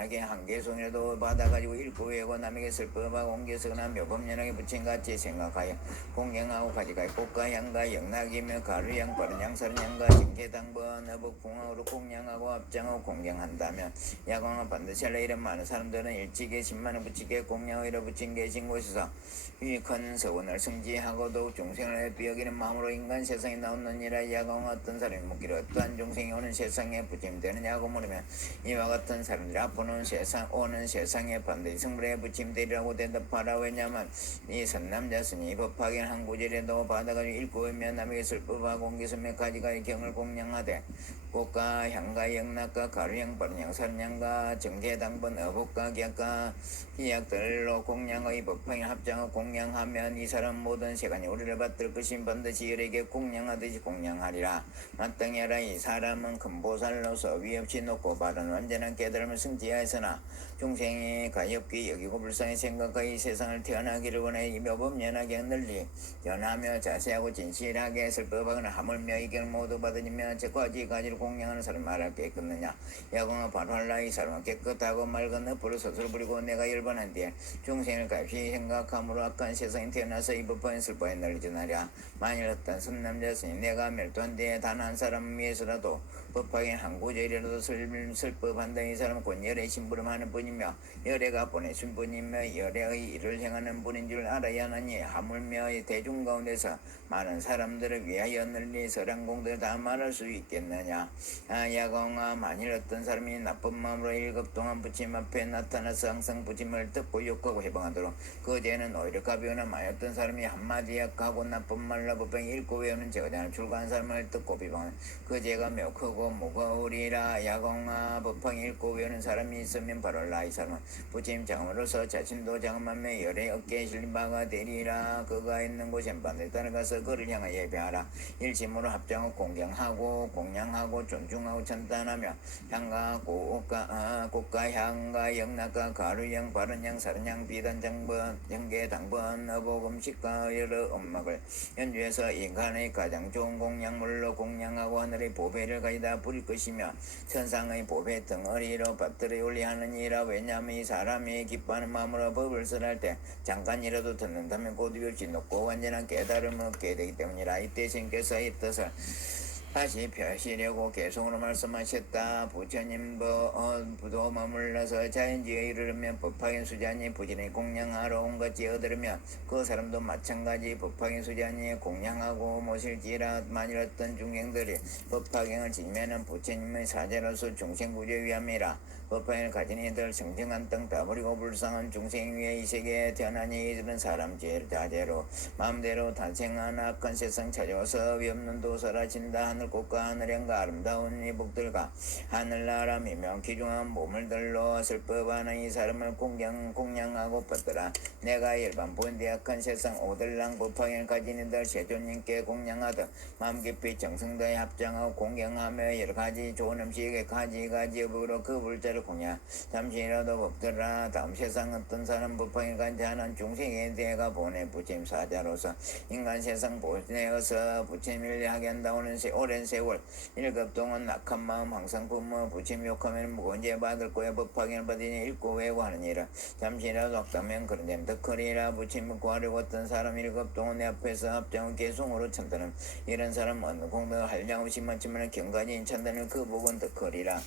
연하게 한개송이라도 받아가지고 읽고 외고 남에게 슬퍼하고 옮겨서거나 묘법연하게 부친같이 생각하여 공경하고 가지가지 꽃과 향과 영락이며 가루향 바른향 사른향과 정계당번 어복궁으로 공양하고 앞장하고 공경한다면 야광은 반드시 할래. 이런 많은 사람들은 일찍에 10만원 부치게 공양하여 부친 계신 곳에서 큰 서원을 성지하고도 중생을 비여기는 마음으로 인간 세상에 나오느니라. 야광은 어떤 사람이 묻기를 어떠한 중생이 오는 세상에 부침되느냐고 물으면 이와 같은 사람들이 앞으로는 오는 세상에 반드시 성불에 부침되리라고 대답하라. 왜냐하면 이 선남자스니 법하긴 한 구절에도 받아가지고 읽고 오면 남에게 슬퍼하고 옮기서며 가지가지 경을 공양하되 꽃과 향과 영락과 가루향 바른향 사른향과 정계당번 어복과 객과 희약들로 공양의 법하긴 합장을 공양하면 이 사람 모든 세간이 우리를 받들 것인 반드시 열에게 공양하듯이 공양하리라. 마땅히 하라. 이 사람은 큰 보살로서 위없이 높고 바른 완전한 깨달음을 승지하였으나 중생이 가엾게 여기고 불쌍히 생각하여 이 세상을 태어나기를 원하여 이 묘법 연하게 널리 연하며 자세하고 진실하게 슬퍼하거나 하물며 이견을 모두 받으며 저까지까지를 공양하는 사람이 말할 게 있겠느냐. 야광은 바로 할라. 이 사람은 깨끗하고 맑은 어부를 스스로 부리고 내가 열반한 뒤에 중생을 값이 생각함으로 악한 세상에 태어나서 이 법화인 슬퍼에 널리 전하랴. 만일 어떤 선남자스니 내가 멸도한 뒤에 단 한 사람 위해서라도 법화인 한 구절이라도 슬퍼한다. 이 사람은 곧 열의 심부름하는 분이며 열애가 보내신 분이며 열애의 일을 행하는 분인 줄 알아야 하나니 하물며 대중 가운데서 많은 사람들을 위하여 널리 설한 공들을 다 말할 수 있겠느냐. 야광아, 만일 어떤 사람이 나쁜 마음으로 1급 동안 부침 앞에 나타나서 항상 부침을 듣고 욕하고 해방하도록 그 죄는 오히려 가벼우나 만일 어떤 사람이 한마디 약하고 나쁜 말로 법행 읽고 외우는 제가 출가한 사람을 듣고 비방하는 그 죄가 매우 크고 무거우리라. 야광아, 법행 읽고 외우는 사람이 있으면 바로 알라. 이 사람은 부침 장으로서 자신도 장엄하며 열의 어깨에 실린 바가 되리라. 그가 있는 곳에 반드시 따라가서 그를 향하여 예배하라. 일심으로 합장하고 공경하고 공양하고 존중하고 찬탄하며 향과 꽃과 향과 영락과 가루향 바른향 사른향 비단장번 형계당번 어복음식과 여러 음악을 연주해서 인간의 가장 좋은 공양물로 공양하고 하늘의 보배를 가져다 부릴 것이며 천상의 보배 덩어리로 받들어 올리하느니라. 왜냐하면 이 사람이 기뻐하는 마음으로 법을 설할 때 잠깐이라도 듣는다면 곧 위없이 높고 완전한 깨달음을 얻게 되기 때문이라. 이때 신께서 이 뜻을 다시 펴시려고 개성으로 말씀하셨다. 부처님 부도 머물러서 자연지에 이르르면 법화인 수자니 부진의 공양하러 온 것이 얻으려면 그 사람도 마찬가지 법화인 수자니 공양하고 모실지라. 만일 어떤 중생들이 법화경을 지면은 부처님의 사제로서 중생구조에 위함이라. 법화인을 가진 이들 정정한 땅 다 버리고 불쌍한 중생 위에 이 세계에 태어나니 이들은 사람 자제로 마음대로 탄생한 악한 세상 찾아와서 위없는 도사라 진다. 하늘꽃과 하늘행과 아름다운 이복들과 하늘나라이며 귀중한 보물들로 슬퍼하는 이 사람을 공양하고 받더라. 내가 일반 본디 악한 세상 오들랑 법화인을 가진 이들 세존님께 공양하듯 마음 깊이 정성다에 합장하고 공경하며 여러가지 좋은 음식에 가지가지 업으로 그 불자를 공양 잠시라도 법들아. 다음 세상 어떤 사람 법화인을 간지 하는 중생에 대해가 보내 부처님 사자로서 인간 세상 보내어서 부처님을 하게 한다고는 오랜 세월 1급 동안 낙한 마음 항상 부모 부처님 욕하면 무거운 죄 받을 거야. 법화인을 받으니 읽고 외고 하느니라. 잠시라도 없다면 그런 데는 덕허리라. 부처님을 구하려고 어떤 사람 1급 동안 내 앞에서 합장을 개송으로 찬다는 이런 사람 어느 공덕 한량 없이 많지만 경가지인 찬다는 그 복은 덕허리라.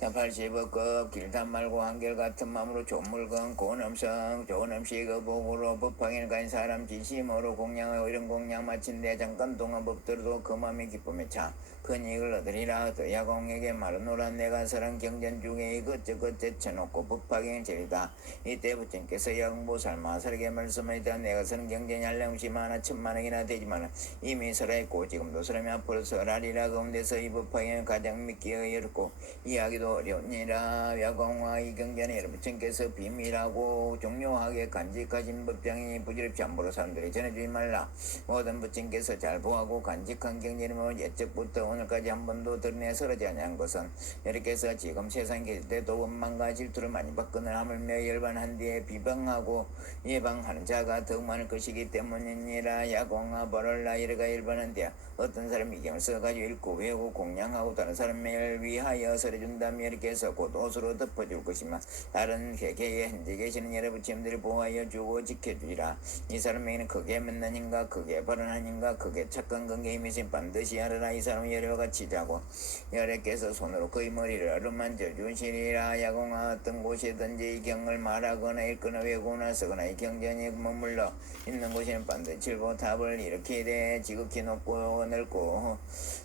자, 80억 길다 말고 한결같은 마음으로 좋은 물건 고운 음성 좋은 음식의 복으로 법화인을 가진 사람 진심으로 공양하고 이런 공양 마친데 잠깐 동안 법들도 그 마음이 기쁨에 차 큰 이익을 얻으리라. 야공에게 말하노라. 내가 설한 경전 중에 이것저것 제쳐놓고 법화경이 제리다. 이때 부처님께서 야공보살 마살에게 말씀하시다. 내가 설한 경전이 한량없이 많아 1000만억이나 되지만 이미 설하였고 지금도 설하며 앞으로 설하리라. 가운데서 이 법화경을 가장 믿기 어렵고 이해하기도 어려우니라. 야광과 이 경전에 부처님께서 비밀하고 종료하게 간직하신 법장이니 부질없이 함부로 사람들이 전해주지 말라. 모든 부처님께서 잘 보하고 간직한 경전이면 옛적부터 온 오늘까지 한 번도 드러내 서러지 아니한 것은 여러께서 지금 세상 계실 때도 원망과 질투를 많이 받거늘 하물며 열반한 뒤에 비방하고 예방하는 자가 더욱 많을 것이기 때문이니라. 야공아 벌을라 이르가 열반한 뒤에 어떤 사람이 이경을 써가지고 읽고 외우고 공양하고 다른 사람을 위하여 설해준다면 여러께서 곧 옷으로 덮어줄 것이며 다른 개개의 현재 계시는 여러 부침들을 보호하여 주고 지켜주리라. 이 사람에게는 크게 맺는 힘과 크게 발언한 힘과 크게 착한 관계 힘이신 반드시 하리라. 이 사람은 여러와 같이 자고 여러께서 손으로 그의 머리를 어루만져 주시리라. 야공아 어떤 곳이든지 이 경을 말하거나 읽거나 외우거나 쓰거나 이 경전이 머물러 있는 곳에는 반드시 즐거워 답을 일으키되 지극히 높고 넓고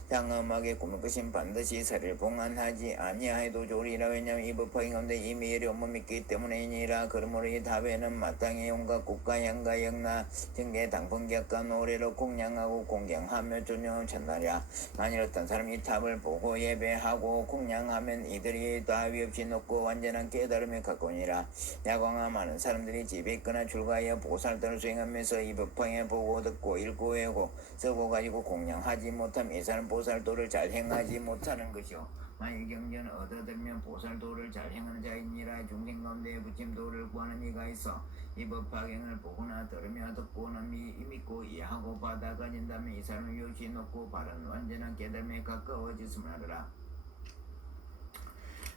장엄하게 꾸밀 것인 반드시 살을 봉안하지 아니하여도 좋으리라. 왜냐하면 이 법화인 가운데 이미 여려 못 믿기 때문이니라. 그러므로 이 답에는 마땅히 온갖 국가 향가 영나 정계 당번객과 노래로 공양하고 공경하며 존영을 찬다리라. 만일 어떤 사람이 이 답을 보고 예배하고 공양하면 이들이 다위 없이 높고 완전한 깨달음에 가까우니라. 야광아 많은 사람들이 집에 있거나 출가하여 보살도를 수행하면서 이 법화에 보고 듣고 읽고 외우고 쓰고 가지고 공양하지 못하면 이 사람 보살도를 잘 행하지 못하는 것이요 만일 경전 얻어들면 보살도를 잘 행하는 자이니라. 중생 가운데 부침도를 구하는 이가 있어 이 법화경을 보거나 들으며 듣고는 믿고 이해하고 받아 가진다면 이 사람은 요시 높고 바른 완전한 깨달음에 가까워졌음을 하리라.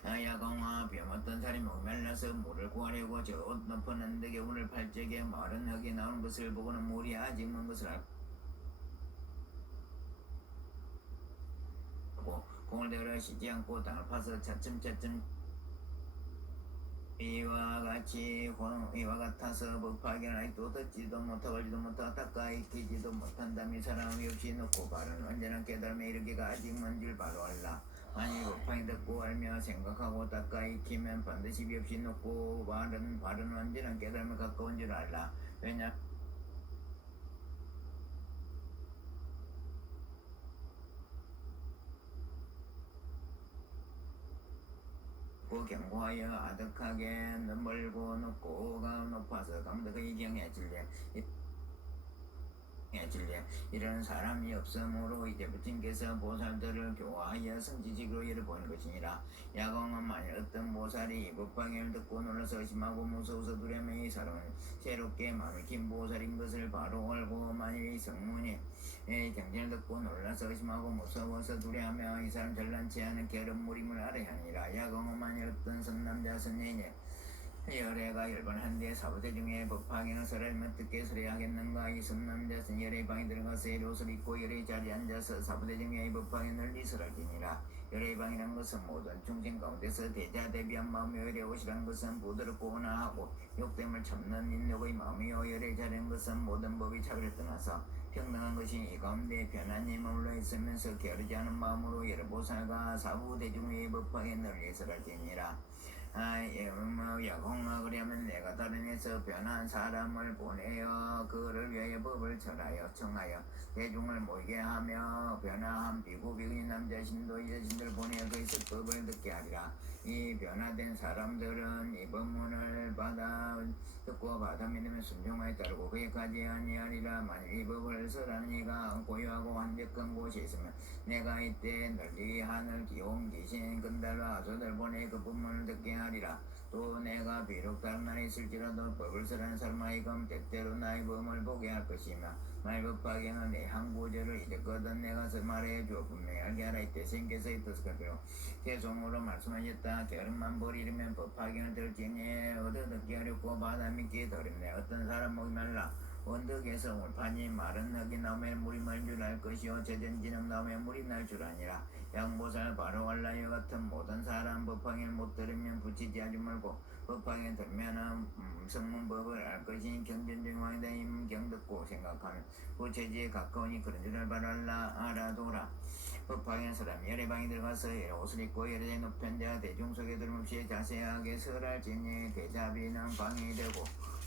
야광아 뱀 어떤 사람이 목말라서 물을 구하려고 저 높은 언덕에 오늘 발적에 마른 흙이 나오는 것을 보고는 물이 아직 먼 것을 알고 공을 들어 쉬지 않고 땅을 파서 차츰차츰 이와 같아서 법화경을 아직도 듣지도 못하고 알지도 못하고 닦아 익히지도 못한다면 사람이 없이 놓고 바른 완전한 깨달음에 이르기가 아직 먼 줄 바로 알라. 만일 법화경 듣고 알며 생각하고 닦아 익히면 반드시 없이 놓고 바른 완전한 깨달음에 가까운 줄 알라. 왜냐 경고하여 아득하게 멀고 높고가 높아서 감독의 경에 질려 이런 사람이 없으므로 이제 부친께서 보살들을 교화하여 성지식으로 열어보는 것이니라. 야광은 만일 어떤 보살이 법화경을 듣고 놀라서 의심하고 무서워서 두려움에 이 사람은 새롭게 마음이 긴 보살인 것을 바로 알고 만일 이 성문이 경전을 듣고 놀라서 의심하고 무서워서 두려워하며 이 사람 잘난치 않은 게으른 무림을 알아야 하니라. 야광은 만일 어떤 선남자 선녀이니 열애가 열반한 뒤에 사부대 중에 법화경을 설하면 어떻게 설해야 하겠는가. 이 선남자는 열의 방에 들어가서 의 옷을 입고 열의 자리에 앉아서 사부대 중에 이 법화경을 널리 설하기니라. 열의 방이란 것은 모든 중생 가운데서 대자대비한 마음이 열의 옷이란 것은 부드럽고 온화하고 욕됨을 참는 인력의 마음이요 열의 자리란 것은 모든 법이 차별을 떠나서 평등한 것이 이 가운데 편안히 머물러 있으면서 게으르지 않은 마음으로 여러 보살과 사부대 중에 법화경을 널리 설하기니라. 야공아 그러면 내가 다른 데서 변한 사람을 보내어 그를 위하여 법을 전하여 청하여 대중을 모이게 하며 변화한 비구비구인 남자 신도 여신들 보내어 그에서 법을 듣게 하리라. 이 변화된 사람들은 이 법문을 받아 듣고 받아 믿으면 순종하여 따르고 그에까지 아니하리라. 만일 이 법을 설하는 이가 고요하고 한적한 곳에 있으면 내가 이때 널리 하늘 기온 귀신 근달과 아소들 보내 그 법문을 듣게 하리라. 또 내가 비록 다른 나라에 있을지라도 법을 설하는 사람아이금 때때로 나의 법을 보게 할 것이며 나의 법화경은 내 한 구절을 이제거든 내가 말해 주어 분명히 알게 하라. 이때 생께서 입었을까요. 개송으로 말씀하셨다. 게으름만 버리려면 법화경을 들지니 얻어듣게 하려고 받아 믿기 더럽네. 어떤 사람 목이 말라 언덕에서 울판이 마른 흙이 나오면 물이 말 줄 알 것이요 젖은 진흙 나오면 물이 날 줄 아니라. 양보살 바로 알라여 같은 모든 사람 법화경을 못 들으면 붙이지 아주 말고 법화경을 들면은 성문법을 알 것이니 경전중 왕이다 임경 듣고 생각하면 부처지에 가까우니 그런 줄을 바로 알아도라. 법화경 사람 열의 방에 들어가서 옷을 입고 열의 높은 자 대중 속에 들음없이 자세하게 설할지니 대자비는 방해되고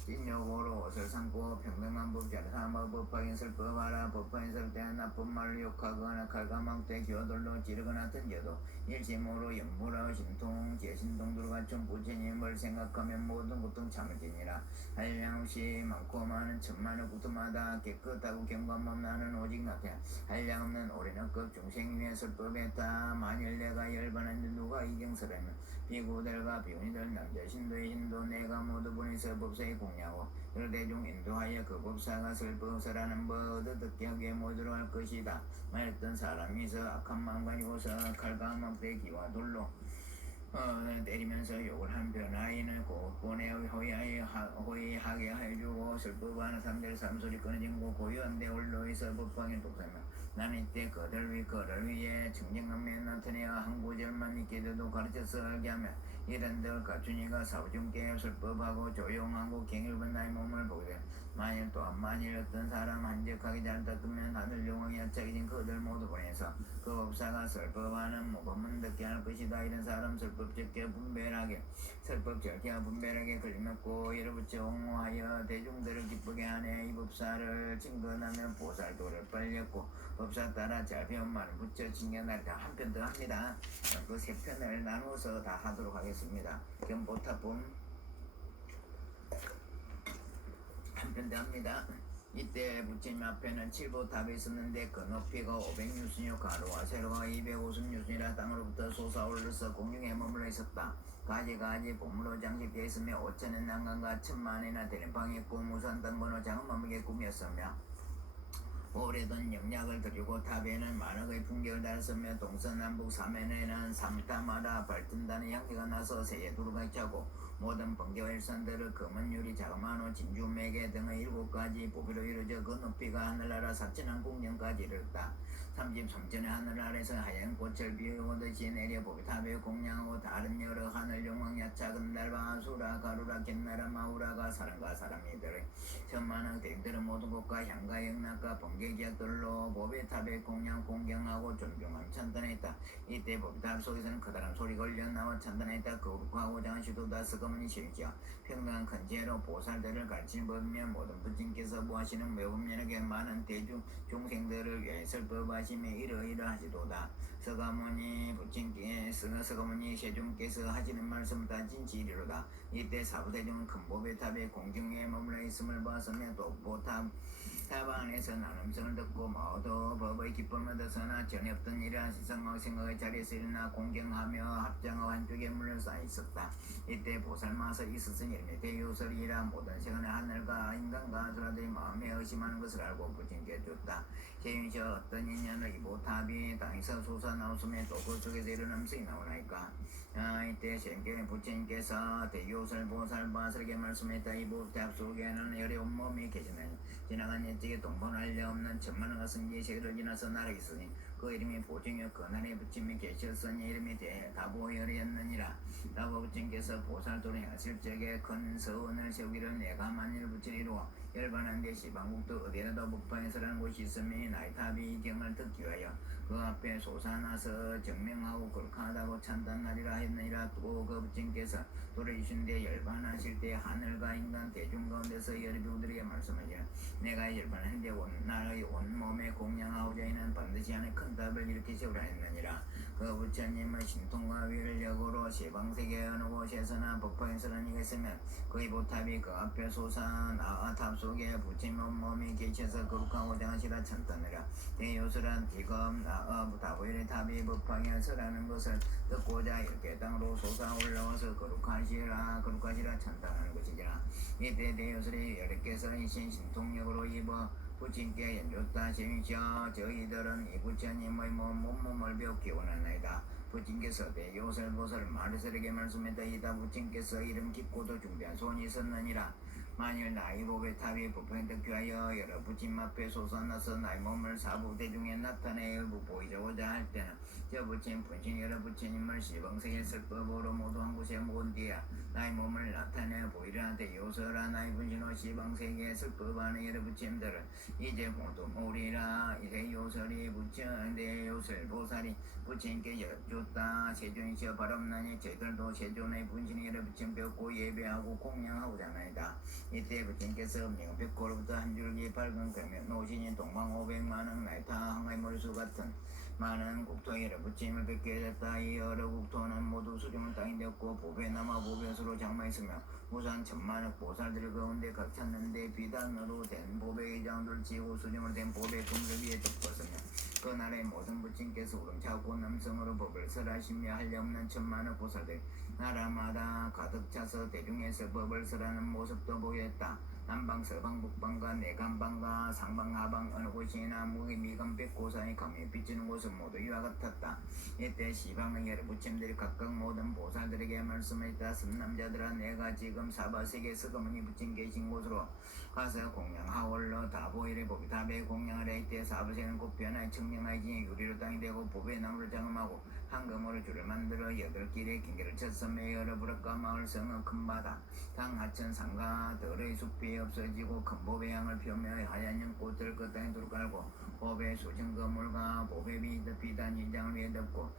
인욕으로 옷을 삼고 평등한 법자를 삼아 법하긴 슬퍼하라. 법하긴 슬때 나쁜 말을 욕하거나 칼가망대 기어돌로 찌르거나 던져도 일심으로 영무라 신통 제신동들과 같은 부처님을 생각하면 모든 고통 참을지니라. 한량없이 많고 많은 천만의 구두마다 깨끗하고 경건만 나는 오직 나태 한량없는 오래는급 중생 위에 설법했다. 만일 내가 열반한데 누가 이경설하면 비구들과 비운이들 남자 신도의 인도 내가 모두 보내서 법사에 공양하고 여러 대중 인도하여 그 법사가 설법설하는 법 듣게 하게 모두로 할 것이다. 만였던 사람이 있어 악한 마음 가지고서 칼과 막대 기와 돌로 때리면서 욕을 한편 아이는 곧보내 호의하게 해주고 슬퍼하는 사람들의 삶소리 끊어진고 고요한데 올로에서 법방에 독사며 나는 이때 그들 위에 청정함에 나타내어 한 구절만 있게 돼도 가르쳐서 알게 하며 이런들 가춘이가 사부중께 슬퍼하고 조용하고 경일본 나의 몸을 보게 돼. 만일 어떤 사람 한적하게 잘 닦으면 하늘 영광이 야착이진 그들 모두 보내서 그 법사가 설법하는 모범은 듣게 할 것이다. 이런 사람 설법적게 분별하게 설법적게 분별하게 걸림없고 이를 붙여 옹호하여 대중들을 기쁘게 하네. 이 법사를 증거하면 보살도를 빨렸고 법사 따라 잘 배운 말을 붙여 징계날까 한 편 더 합니다. 그 세 편을 나누어서 다 하도록 하겠습니다. 견보타품 한 편 더 합니다. 이때 부처님 앞에는 칠보탑이 있었는데 그 높이가 500유순이요 가로와 세로가 250유순이라 땅으로부터 솟아올라서 공중에 머물러 있었다. 가지 보물로 장식되어 있으며 5천의 난간과 1000만이나 되는 방이 있고 무수한 땅번호 작은 머물게 꾸몄으며 오래된 영약을 드리고 탑에는 만억의 풍경을 달았으며 동서남북 삼면에는 삼타마다 발진다는 향기가 나서 새에 두루가 차고 모든 번개와 일산들을 검은 유리 자그마한 진주 매개 등의 7가지 보비로 이루어져 그 높이가 하늘나라 4천한 궁전까지 이르렀다. 33천의 하늘 아래서 하얀 꽃을 비우듯이 내려 보비탑에 공양하고 다른 여러 하늘 용왕야 작은 달바 수라 가루라 갯나라 마우라가 사람과 사람이들의 천만한 대인들은 모든 곳과 향과 영락과 번개기약들로 보비탑에 공양하고 존중함 찬단했다. 이때 보비탑 속에서는 커다란 소리가 울려나와 찬단했다. 거룩하고 장한 시도다 스거머니 실지어 평등한 큰 지혜로 보살들을 가르치는 법이며 모든 부처님께서 무하시는 매법연하게 많은 대중 중생들을 위해 설법하시며 이러이러하시도다. 서가모니 부처님께서 서가모니 세종께서 하시는 말씀 다 진실이로다. 이때 사부대중은 큰 보배탑에 공중에 머물러 있음을 봤으며 또 보탑 안에서 나눔성을 듣고 모두 법의 기쁨을 얻어서나 전에 없던 일이라 시성하고 생각의 자리에서 일어나 공경하며 합장하고 한쪽에 물러서 있었다. 이때 보살마서 있었으니 이름이 대요설이라 모든 세간의 하늘과 인간과 아수라들이 마음에 의심하는 것을 알고 부처님께 줬다. 제윤시여 어떤 인연의 이 보탑이 땅에서 솟아나오으며 또 그 속에서 일어남성이 나오나이까. 이때 부처님께서 대요설 보살바설에게 말씀했다. 이 보탑 속에는 열의 온몸이 계시나니 지나간 옛적에 동번할려 없는 천만원과 성지의 세계를 지나서 나락이 있으니 그 이름이 보증이여 그날에 부처님이 계셨으니 이름이 다보열이었느니라. 다보 부처님께서 보살도를 행하실 적에 큰 서원을 세우기를 내가 만일 부처리로 열반한 데 시방국도 어디라도 북방에서라는 곳이 있으니 나의 탑이 이 경을 듣기 위하여 그 앞에 솟아나서 정명하고 거룩하다고 찬단하리라 하였느니라. 또 그 부처님께서 도를 이신데 열반하실 때 하늘과 인간 대중 가운데서 여러 배우들에게 말씀하시라. 내가 열반한데 나의 온몸에 공양하고자 하는 반드시 하는 큰 탑을 이렇게 세우라 했느니라. 그 부처님의 신통과 위력으로 시방세계 어느 곳에서나 법화에서나 이가 있으면 그의 보탑이 그 앞에 솟아나 탑 속에 부처님 온몸이 계셔서 거룩하고자 하시라 찬탄하라. 대요술한 디검 나업 다보일의 탑이 법화에 서라는 것을 듣고자 이렇게 땅으로 솟아올라와서 거룩하시라 찬탄하는 것이지라. 이때 대요술이 여러께서 이신 신통력으로 입어 부처님께 연줬다. 재미시여 저희들은 이 부처님의 몸을 배우기 원하나이다. 부처님께서 대요설보살 마르셀에게 말씀했다. 이다 부처님께서 이름 깊고도 중대한 소원이 있었느니라. 만일 나의 법의 탑이 법화에 득하여 여러 부처님 앞에 솟아나서 나의 몸을 사부 대중에 나타내 보이자고자 할 때는 저 부처님 분신 여러 부처님을 시방세계 설법으로 모두 한 곳에 모은 뒤에 나의 몸을 나타내 보이라. 대요설아 나의 분신으로 시방세계에 설법하는 여러 부처님들은 이제 모두 모리라. 이제 요설이 대요설 보살이 부처님께 여쭈었다. 세존이시여 바람나니 저희들도 세존의 분신이 여러 부처님 배웠고 예배하고 공양하고자 하나이다. 이때 부친께서 명백고로부터 한 줄기 밝은 금면 노신이 동방 500만원 나이타 항아의 머리수 같은 많은 국토에를 부침을 뵙게 됐다. 이 여러 국토는 모두 수령을 땅이 되었고 보배 남아 보배수로 장마했으며 우산 천만억 보살들 가운데 각 찾는데 비단으로 된 보배의 장들 지고 수령을 된 보배 금을 위에 덮었으며 그 나라의 모든 부친께서 우렁차고 남성으로 법을 설하시며 한량없는 천만억 보살들 나라마다 가득 차서 대중에서 법을 설하는 모습도 보였다. 남방, 서방, 북방과 내간방과 상방, 하방 어느 곳이나 무기 미간백 고산이 강에 비치는 곳은 모두 이와 같았다. 이때 시방의 여러 부침들이 각각 모든 보살들에게 말씀했다. 선남자들아 내가 지금 사바세계 서가모니 부침 계신 곳으로 가서 공양하올러 다보일의 법이 다배 공양하라. 이때 사바세는 곧 변화의 청량하의 진에 유리로 땅이 되고 보배의 나무를 장음하고 황금으로 줄을 만들어 8길의 긴계를 쳤으며 여러 부럭과 마을 성은 큰 바다 당 하천 상가 들의 숲이 없어지고 큰 보배 향을 피우며 하얀 연꽃을 그 땅에 두루 깔고 보배 수증 거물과 보배 비단 인장을 위에 덮고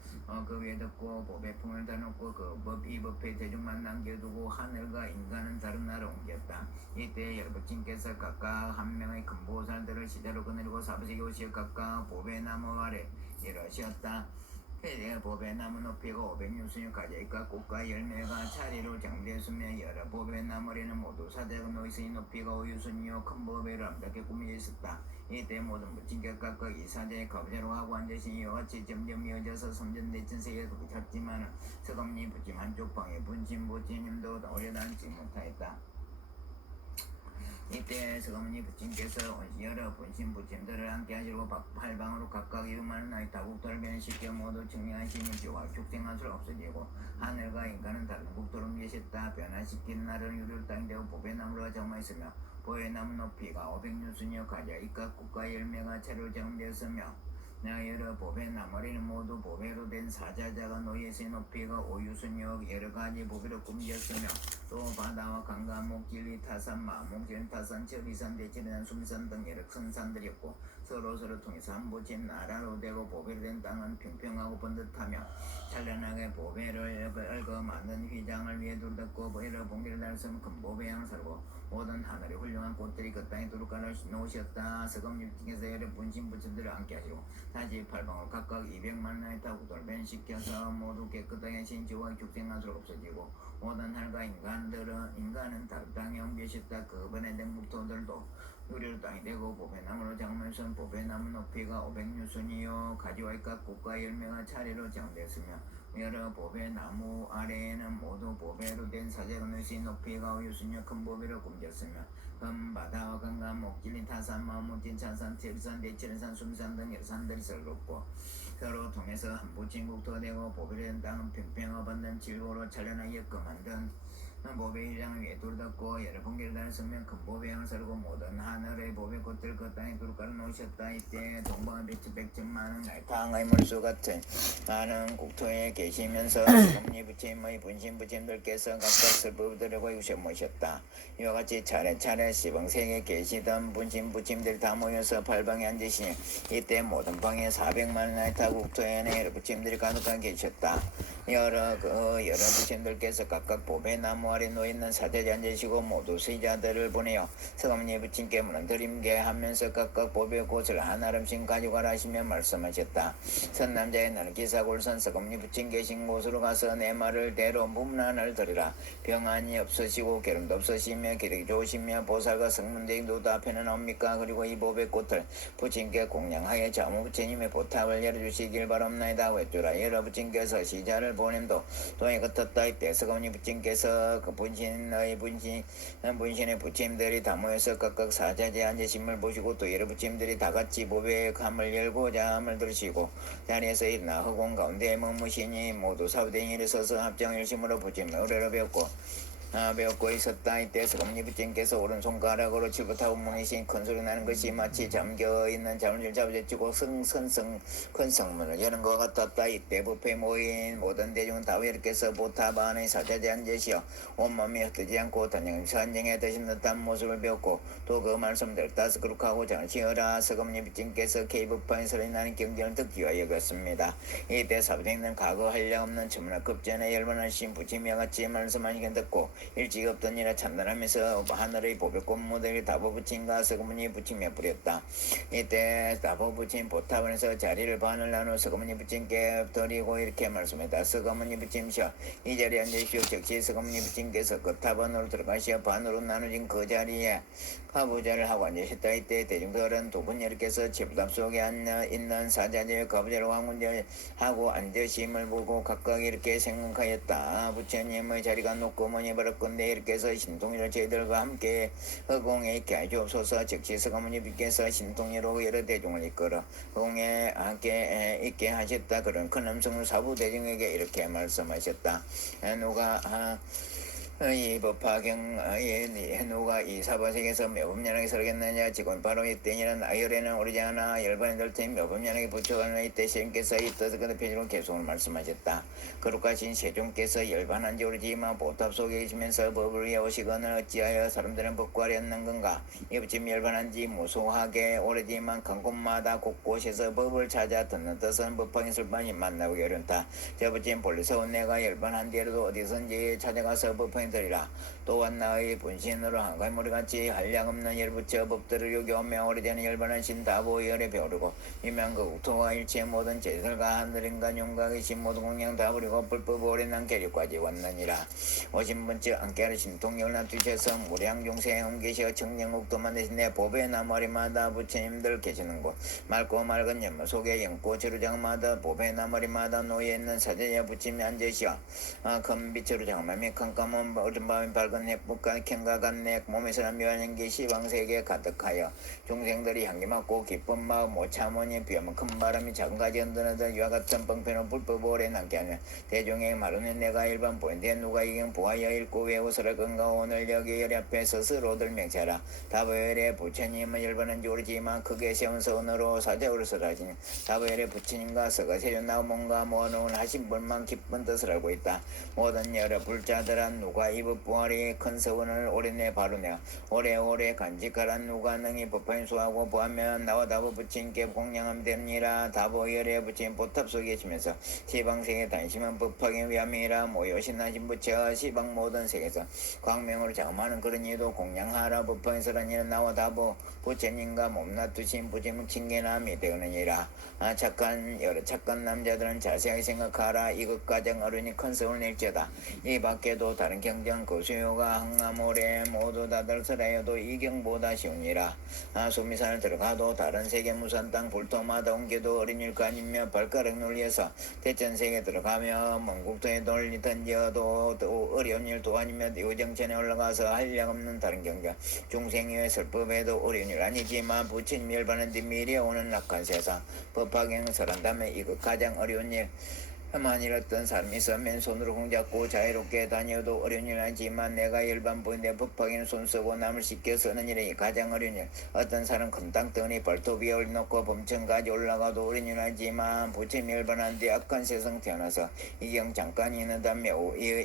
그 위에 덮고 보배 품을 다 놓고 이 법의 대중만 남겨두고 하늘과 인간은 다른 나라 옮겼다. 이때 여러분께서 각각 한 명의 큰 보살들을 시대로 거느리고 사부세계 오시어 각각 보배 나무 아래 이러셨다. 보배 나무 높이가 500유순위까지 있고 꽃과 열매가 차례로 장되었으며 여러 보배 나무에는 모두 사대가 놓이으니 높이가 5유순이요 큰 보배로 아름답게 꾸며져 있었다. 이때 모든 부친께 각각 이 사대에 가부제로 하고 앉으시니 이와 같이 점점 이어져서 섬전대천 세계에 찾지만 서감리 부침 한쪽 방에 분신 부침님도 오래 앉지 못하였다. 이때 서가모니 부친께서 여러 분신 부침들을 함께 하시고 팔방으로 각각 이름하는 나이 다국토를 변시켜 모두 청량하시니 지와 축생한 수 없어지고 하늘과 인간은 다른 국토를 계셨다. 변화시킨 날은 유를 땅이 되고 보배나무가 정화했으며 보배나무 높이가 500유순이여 가자 이까 꽃과 열매가 채로 정되었으며 여러 보배 나머리는 모두 보배로 된 사자자가 놓여있으니 높이가 5유순이여 여러가지 보배로 꾸며졌으며 또 바다와 강과 목길이 타산 마목진 타산 철이산 대치리산 숨산 등 여러 큰 산들이었고 서로 통해서 한 부친 나라로 되고 보배로 된 땅은 평평하고 번듯하며 찬란하게 보배를 얽어 만든 휘장을 위에 둘렀고 여러 봉기를 달섬 큰 보배향을 살고 모든 하늘의 훌륭한 꽃들이 그 땅에 두루 깔아 놓으셨다. 서검육중에서 여러 분신 부처들을 함께 하시고 다시 팔방을 각각 200만 나이 타고 돌변시켜서 모두 깨끗하게 신지와 죽생한 수가 없어지고 모든 하늘과 인간은 다른 땅에 옮기셨다. 그번에 등북토들도 유리로 땅이 되고 보배나무로 장면선 보배나무 높이가 500유순이요 가지와 각 꽃과 열매가 차례로 장되었으며 여러 보배나무 아래에는 모두 보배로 된 사제가 넣으신 높이가 5유순이요 큰 보배로 꾸며졌으며 금 바다와 강과 목질린 타산 마무진 찬산 태비산 대치련산 숨산 등 여러 산들이 서럽고 서로 통해서 한 부친국토가 되고 보배로 된 땅은 평평하고 번든 질고로 찬란하게 엮어 만든 보배 휘장을 위에 둘렀고 여러 번개를 달았으며 큰 보배향을 살고 모든 하늘의 보배꽃들 그 땅에 두루 깔아 놓으셨다. 이때 동방의 백천만은 날탕의 물수 같은 많은 국토에 계시면서 섭리 부처님의 분신 부처님들께서 각각 설법들하고 이웃에 모셨다. 이와 같이 차례차례 시방세계에 계시던 분신 부처님들이 다 모여서 팔방에 앉으시니 이때 모든 방에 400만 나이타 국토에는 여러 부처님들이 가득하게 계셨다. 여러 부처님들께서 각각 보배나무 아래 놓여있는 사제에 앉으시고 모두 수의자들을 보내어 서가모니 부친께 문드림게 하면서 각각 보배꽃을 한 아름씩 가지고 가라 하시며 말씀하셨다. 선남자의 나는 기사골선 서가모니 부친 계신 곳으로 가서 내 말을 대로 문안을 드리라. 병안이 없으시고 괴름도 없으시며 기력이 좋으시며 보살과 성문대의 누구 앞에는 나옵니까? 그리고 이 보배꽃을 부친께 공양하여 자무 부처님의 보탑을 열어주시길 바랍나이다. 외주라 여러 부친께서 시자를 보냄도 돈이 같았다. 이때 서가모니 부친께서 그 분신의 부침들이 다 모여서 각각 사자제에 앉으심을 보시고 또 여러 부침들이 다 같이 보배의 감을 열고자 함을 들으시고 자리에서 일어나 허공 가운데 머무시니 모두 사부대에 일어서서 합장 열심으로 부침을 의뢰로 배웠고 있었다. 이때 서가모니 부친께서 오른손가락으로 칠부타고 문이신 큰소리 나는 것이 마치 잠겨있는 잠을 잡아제치고 큰 성문을 여는 것 같았다. 이때 부패에 모인 모든 대중은 다 외롭게서 보탑 안에 사자제에 앉으시어 온몸이 흩어지지 않고 단정에 드신 듯한 모습을 배웠고 또 그 말씀대로 따스 그룩하고 장시어라. 서가모니 부친께서 케이브파인 소리 나는 경전을 듣기 위하여 여겼습니다. 이때 사부대는 과거 한량없는 천문학 급전에 열반하신 부침이와 같이 말씀하시게 듣고 일찍 없더니라 참단하면서 하늘의 보배꽃 모델이 다보 붙인가 서거머니 붙이며 뿌렸다. 이때 다보 붙인 보탑원에서 자리를 반을 나누어 서거머니 붙인 깨버리고 이렇게 말씀했다. 서거머니 붙임시오. 이 자리에 앉으시오. 즉시 서거머니 붙임께서 거탑원으로 들어가시어 반으로 나눠진 그 자리에 가부좌를 하고 앉으셨다. 이때 대중들은 두 분여께서 제부답 속에 앉아 있는 사자제의 가부좌를 황군제하고 앉으심을 보고 각각 이렇게 생각하였다. 부처님의 자리가 높고 머니 바랐건대 이렇게 해서 신통이를 저희들과 함께 허공에 있게 하시옵소서. 즉시 서가모니 비께서 신통이로 여러 대중을 이끌어 허공에 함께 있게 하셨다. 그런 큰 음성을 사부 대중에게 이렇게 말씀하셨다. 누가 이 법화경 누가 이 사바sek에서 매범연하게 설겠느냐. 지금 바로 이때에는 아열에는 오르지 않아 열반이 될 테니 매범연하게 부처가는 이때 시인께서 이 뜻을 그 표지로 계속을 말씀하셨다. 거룩하신 세종께서 열반한지 오르지만 보탑 속에 계시면서 법을 외우시거늘 어찌하여 사람들은 법과 하려는 건가. 이 부처님 열반한지 무소하게 오르지만 간 곳마다 곳곳에서 법을 찾아 듣는 뜻은 법화경 설반이 만나기 어렵다. 저 부처님 본래서 내가 열반한 뒤에도 어디선지 찾아가서 법화경 들이라. 또한 나의 분신으로 한가머리같이 한량없는 열부처 법들을 요구하며 오래전에 열반한 신다보 열에 배우르고 유명한 국토와 일체의 모든 제설과 하늘인간 용각의 신 모든 공양 다 버리고 불법 오래난 계류까지 왔느니라. 오신 분째 안깨를 신통열나 뒤쳐서 무량중생 옮기시어 청량국도만 대신 내 법의 나머리마다 부처님들 계시는 곳 맑고 맑은 연못 속에 연꽃 지루장마다 법의 나머리마다 놓여 있는 사제야 부처님이 앉으시어 큰 빛으로 장만이 캄캄한 어른밤이 밝은 햇빛과 캔과 같네 몸에서 묘한 연기 시방세계에 가득하여 중생들이 향기 맡고 기쁜 마음 못 참으니 비오면 큰 바람이 작은 가지 흔드는 이와 같은 뻥편은 불법 오래 남게 하며 대중의 말은 내가 일반 보인데 누가 이경 보아여 읽고 외우서라 건가 오늘 여기 열 앞에 스스로들 명체하라. 다보열의 부처님은 열반한지 오르지만 크게 세운 선으로 사자우를 설하시니 다보열의 부처님과 서가 세존나 뭔가 모아놓은 하신 분만 기쁜 뜻을 알고 있다. 모든 여러 불자들은 누가 이법 부활이 큰 서원을 오래내 바로내어 오래오래 간직하란 누가 능히 법화인 수하고 보하면 나와 다보 부친께 공양함 되느니라. 다보열의 부친 보탑 속에 계시면서 시방세계 단심한 법화의 위함이라 모여 신하신 부처 시방 모든 세계에서 광명으로 장엄하는 그런 이도 공양하라. 법화인 설하니는 나와 다보 부처님과 몸놔두신 부처님 칭계남이 되느니라. 여러 착한 남자들은 자세하게 생각하라. 이것 가장 어른이 큰 서원을 낼지어다. 이 밖에도 다른 경전 고수요가 항암오래 모두 다들 설하여도 이 경보다 쉬우니라. 소미산을 들어가도 다른 세계 무산 땅 불토마다 옮겨도 어린일거 아니며 발가락 눌려서 대천세계 들어가며 먼 국토에 돌리 던져도 또 어려운 일도 아니며 요정천에 올라가서 한량없는 다른 경전 중생의 설법에도 어려운 일 아니지만 부처님 열반한 뒤 미래 오는 낙한 세상 법화경 설한다면 이거 가장 어려운 일 만일 어떤 사람이 있으면 손으로 공잡고 자유롭게 다녀도 어려운 일 아니지만 내가 일반 보인데 법화기는 손쓰고 남을 씻겨 쓰는 일이 가장 어려운 일. 어떤 사람 큰 땅덩이 발톱 위에 올려놓고 범천까지 올라가도 어려운 일 아니지만 부처님 열반한 뒤 악한 세상 태어나서 이경 잠깐 있는다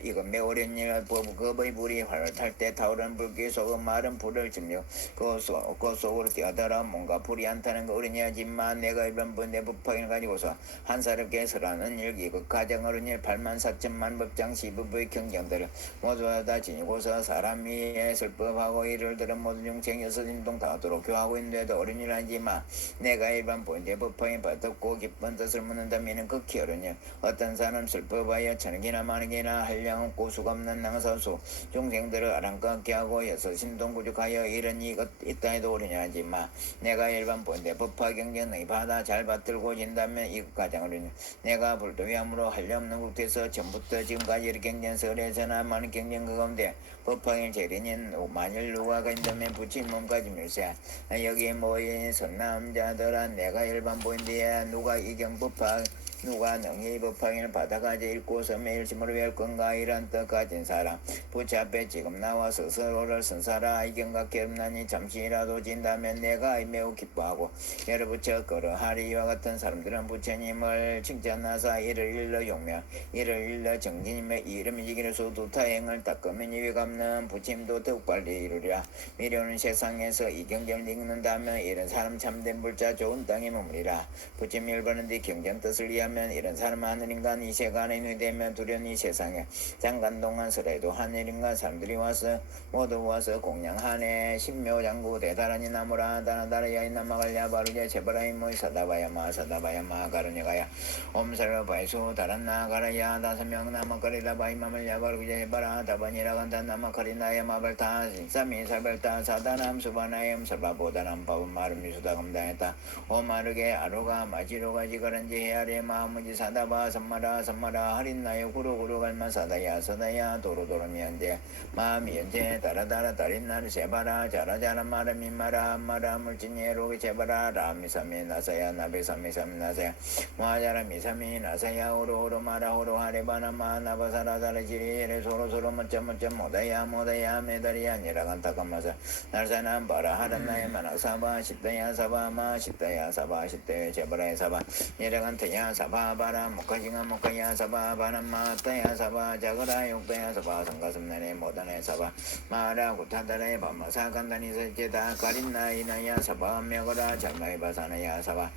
이건 매우 어려운 일. 법의 불이 활탈 때 타오르는 불길 속은 마른 불을 지며 그 속으로 뛰어들어 뭔가 불이 안 타는 거 어려운 일 하지만 내가 일반 보인데 법화기를 가지고서 한사롭게 설하는 일기 그 가장 어려운 일 8만 4천만 법장 시법의 경경들을 모두 다 지니고서 사람 위에 설법하고 이를 들은 모든 중생 여섯인동 다 하도록 교하고 있는데도 어려운 일 아니지만 내가 일반 본제 법화에 받았고 기쁜 뜻을 묻는다면 극히 어려운 일. 어떤 사람 설법하여 천억이나 만억이나 한량 없고 수가 없는 낭사수 중생들을 아랑깝게 하고 여섯인동 구족하여 이런 이것 있다 해도 어려운 일 아니지만 내가 일반 본제 법화 경전의 받아 잘 받들고 진다면 이것 가장 어려운 일. 내가 불도위 함으로 한량없는 국토에서 전부터 지금까지 이렇게 경전설에서나 많은 경전 그 가운데 법화경을 제리는 만일 누가 간다면 부친 몸까지 멸세 여기에 모인 선남자들아 내가 일반 보인뒤에 누가 이경 법화 누가 능히 법화경을 받아가지 읽고서 매일 심으로 외울 건가 이런 뜻 가진 사람 부처 앞에 지금 나와 스스로를 선사라. 이경과 결합나니 잠시라도 진다면 내가 매우 기뻐하고 여러 부처 그러하리. 이와 같은 사람들은 부처님을 칭찬하사 이를 일러 용명 이를 일러 정진님의 이름이 지기를 소두타행을 닦으면 이위 갚는 부처님도 더욱 빨리 이루리라. 미래오는 세상에서 이 경전을 읽는다면 이런 사람 참된 불자 좋은 땅에 머무리라. 부처님 열반한 뒤 경전 뜻을 이해하며 하면 이런 사람 하늘인간 이 세간에 되면 두려운 이 세상에 잠깐 동안 설에도 하늘인간 사람들이 와서 모두 와서 공양하네. 신묘장구 대다라니 나무라 다나다라야 이나마갈야 바루제 제바라이 모이 사다바야마 사다바야마 가르니가야 옴살바이수 다란나 가라야 다섯명 나마가리다 바이마말야 바루제 제바라 다바니라간다 나마가리나야 마발타 삼이 살발타 사다남 수바나염 설바보다남 바분 마름미수다 감다했다. 오마르게 아로가 마지로가 지가란지 헤아레 마무지 사다바 삼마라 삼마라 하린나요 구로구로 갈마 사다야 사다야 도로도로미연제 마미연제 따라따라 따린나르 세바라 자라자라 마라미마라 마라 물진예 로게 제바라 라미사미 나사야 나베사미 사미 나사야 모아자라 미사미 나사야 오로오로 마라 오로 하레바나마 나바사라사라 지리레 소로소로 멋쩍멋쩍 모다야 모다야 메다리야 니라간타까마사 날사남 바라 하란나야 마나사바 십다야 사바마 십다야 사바 십대 제바라야 사바 니라간타야 사바 바라 목가징아 목가야 사바 바나마 따야 사바 자그라 욕다야 사바 상가슴나네 모다네 사바 마라 구타다레 바마사 간다니 설제다 가린나 이나야 사바 메거라 장마이 바사나야 사바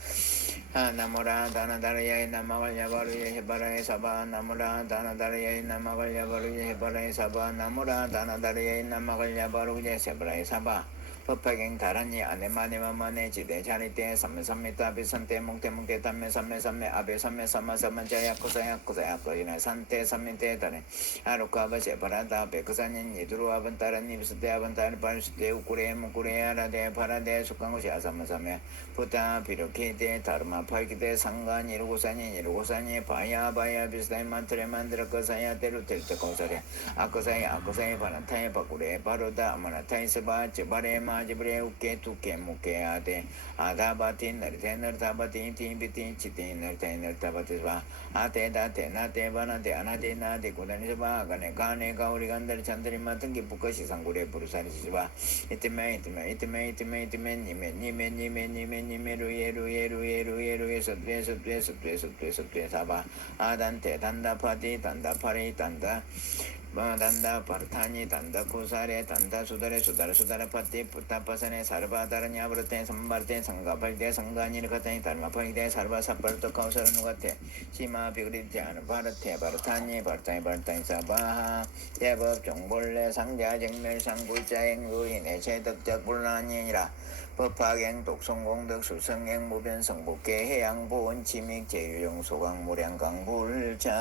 나무라 다나다라야 나마갈야 바루야 헤바라야 사바 나무라 다나다라야 나마갈야 바루야 헤바라야 사바 나무라 다나다라야 나마갈야 바루야 세바라야 사바 법화경 다란이 아네마네마마네 지대 자리대 삼매삼매따 비선대 몽대몽대 담매 삼매삼매 아베 삼매삼마삼만자 야쿠사 야쿠사 야쿠이나 산대 삼매대 다네 아루카바 세바라다 베크사닌 예두루 아반따란 입스대 아반따르 발스대 우쿠레 무쿠레 아라데 파라데 숙강고시 아삼마삼매 부타 비로케대 다르마 파이기대 상간 이루고사니 이루고사니 바야 바야 비스다이 만트레 만드라 거사야 데루텔테 고사레 아쿠사이 아쿠사이 바란타이 바쿠레 바로다 아마나타이 스바 제바레 마지브레 우케 투케 무케 아데 아다바티 너르테 너르타바티 티비티 치티 너르테 너르타바티스바 아테다 테나테 바나테 아나테 나테 고다니스바 가네 가네 가오리 간다리 찬다리 마등기 부커시 상구레 부르사리시바 이때메 니메 루예 소트레 사바 아단테 단다파티 단다파리 단다 단다 파르타니 단다 고사레 단다 수다레 파티 부타파사네 사르바다라니 아브르테 삼바르테 상가팔테 상가니르 카타니 달마파이데 사르바사파르토 카우사르누가테 시마 비그리티아는 바르테 바르타니 바르타니 사바하 대법 종벌레 상자 정멸상 불자행 의인의 제덕적 불란이니라 법화경 독성공덕 수성행 무변성복계 해양보원 침익 제유용 소강 무량강 불잘